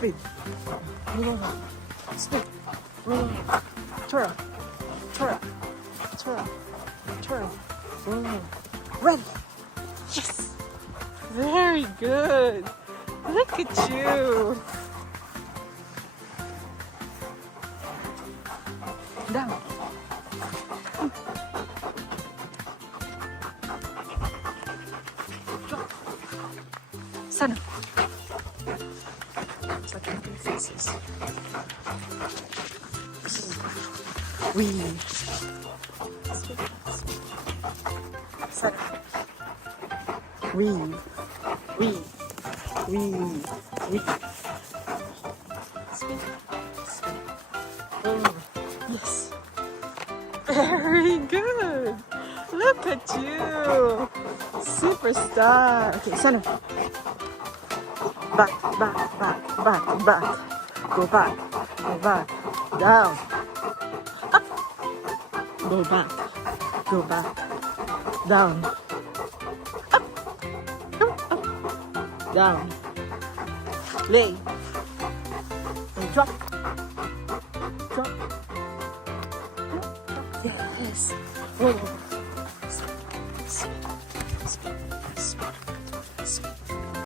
Speed. Roll over. Speed. Roll over. Turn. Turn. Turn. Turn. Roll over. Run. Yes. Very good. Look at you. Down. Drop. Center. It's like making faces. Weave. Center. Weave. Weave. Weave. Weave. Spin. Spin. Oh, yes. Very good. Look at you. Superstar. Okay, center. Back, back, back, back, back. Go back. Go back. Down. Up. Go back. Go back. Down. Up. Up. Up. Down. Lay. And drop. Drop. Drop. Yes. Roll over.